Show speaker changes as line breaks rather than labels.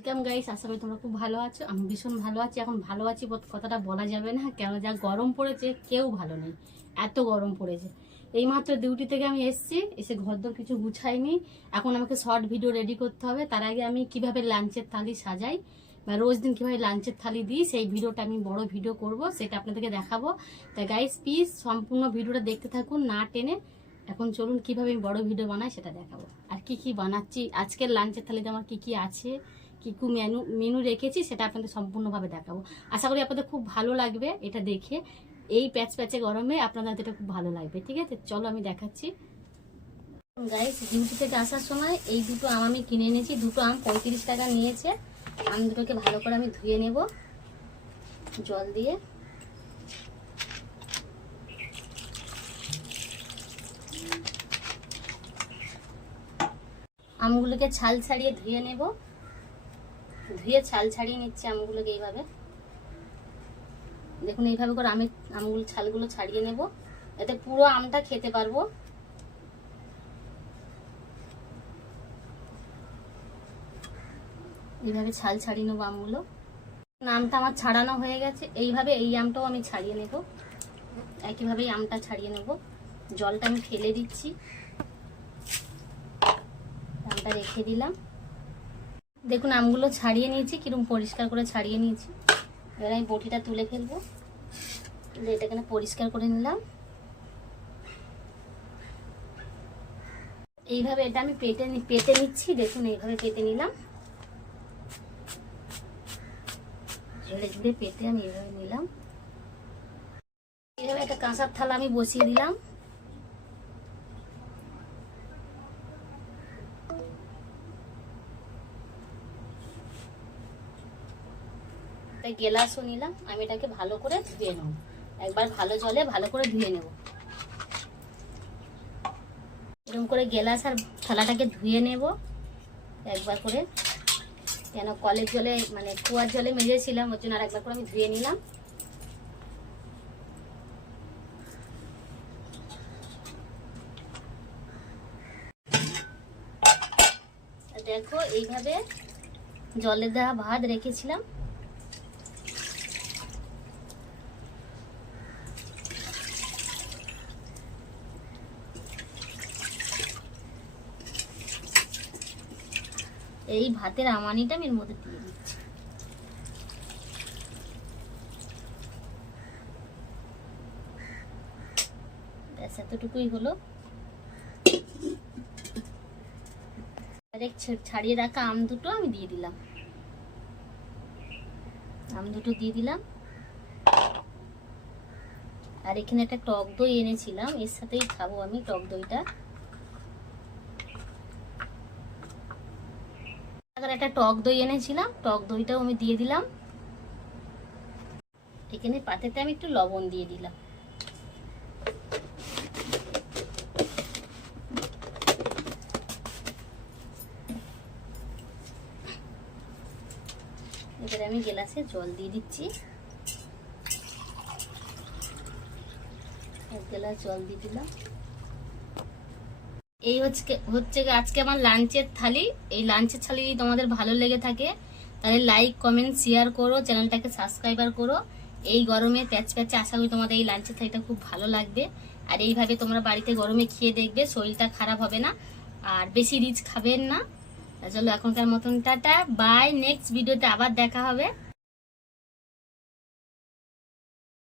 Welcome guys আশা করি তোমরা খুব ভালো আছো। আমি ভীষণ ভালো আছি, এখন ভালো আছি কথাটা বলা যাবে না। কেন যা গরম পড়েছে, কেউ ভালো নেই। এত গরম পড়েছে। এইমাত্র ডিউটি থেকে আমি এসেছি, এসে ঘর ঘরদোর কিছু গুছাইনি। এখন আমাকে শর্ট ভিডিও রেডি করতে হবে। তার আগে আমি কীভাবে লাঞ্চের থালি সাজাই, বা রোজ দিন কীভাবে লাঞ্চের থালি দিই, সেই ভিডিওটা আমি বড় ভিডিও করব, সেটা আপনাদেরকে দেখাবো। তাই গাইস প্লিজ সম্পূর্ণ ভিডিওটা দেখতে থাকুন, না টেনে। এখন চলুন কীভাবে আমি বড় ভিডিও বানাই, সেটা দেখাবো। আর কি কি বানাচ্ছি, আজকের লাঞ্চের থালিতে আমার কি কি আছে? কি কি মেনু মেনু রেখেছি, সেটা আপনাদের সম্পূর্ণভাবে দেখাবো। আশা করি আপনাদের খুব ভালো লাগবে এটা দেখে। এই প্যাচ প্যাচে গরমে আপনাদের এটা খুব ভালো লাগবে, ঠিক আছে? চলো আমি দেখাচ্ছি। গাইস ডিউটি থেকে আসার সময় এই দুটো আম আমি কিনে এনেছি, দুটো আম পঁয়ত্রিশ টাকা নিয়েছে। আম দুটোকে ভালো করে আমি ধুয়ে নেব, জল দিয়ে। আমগুলোকে ছাল ছাড়িয়ে ধুয়ে নেব। ধুয়ে ছাল ছাড়িয়ে নিচ্ছি আমগুলোকে এইভাবে। দেখুন, এইভাবে করে আমি আমগুলো, ছালগুলো ছাড়িয়ে নেব। এতে পুরো আমটা খেতে পারব। এইভাবে ছাল ছাড়িয়ে নেব আমগুলো। আমটা আমার ছাড়ানো হয়ে গেছে। এইভাবে এই আমটাও আমি ছাড়িয়ে নেব। একইভাবেই আমটা ছাড়িয়ে নেব। জলটা আমি ফেলে দিচ্ছি। আমটা রেখে দিলাম। দেখুন, আমগুলো ছাড়িয়ে নিয়েছি কীরকম পরিষ্কার করে ছাড়িয়ে নিয়েছি। এবার আমি বটিটা তুলে ফেলব। এটাকে না পরিষ্কার করে নিলাম। এইভাবে এটা আমি পেটে পেতে নিচ্ছি। দেখুন, এইভাবে পেতে নিলাম। পেতে আমি এইভাবে নিলাম। এইভাবে একটা কাঁসার থালা আমি বসিয়ে দিলাম। তাই গেলাসও নিলাম, আমি এটাকে ভালো করে ধুয়ে নেব। একবার ভালো জলে ভালো করে ধুয়ে নেব। এরকম করে গেলাস আর থালাটাকে ধুয়ে নেব। একবার করে। কেন কলের জলে মানে কুয়ার জলে মেজেছিলাম, ওর জন্য আর একবার করে আমি ধুয়ে নিলাম। দেখো, এইভাবে জলে দেওয়া ভাত রেখেছিলাম। এই ভাতের আমানিটা আমি এর মধ্যে দিয়ে দিচ্ছি। ব্যাস, এতটুকুই হলো। ছাড়িয়ে রাখা আম দুটো আমি দিয়ে দিলাম। আম দুটো দিয়ে দিলাম। আর এখানে একটা টক দই এনেছিলাম, এর সাথেই খাব আমি টক দইটা। টাকার একটা টক দই এনেছিলাম, টক দইটাও আমি দিয়ে দিলাম। এখানে পাতেতে আমি একটু লবণ দিয়ে দিলাম। এবারে আমি গেলাসে জল দিয়ে দিচ্ছি। এক গ্লাস জল দিয়ে দিলাম। এই হচ্ছে হচ্ছে আজকে আমার লাঞ্চের থালি। এই লাঞ্চের থালি যদি তোমাদের ভালো লেগে থাকে, তাহলে লাইক কমেন্ট শেয়ার করো, চ্যানেলটাকে সাবস্ক্রাইবার করো। এই গরমে প্যাচ প্যাচে আশা করি তোমাদের এই লাঞ্চের থালিটা খুব ভালো লাগবে। আর এইভাবে তোমরা বাড়িতে গরমে খেয়ে দেখবে, শরীরটা খারাপ হবে না, আর বেশি রিচ খাবেন না। চলো এখনকার মতন, টাটা। বাই নেক্সট ভিডিওতে আবার দেখা হবে।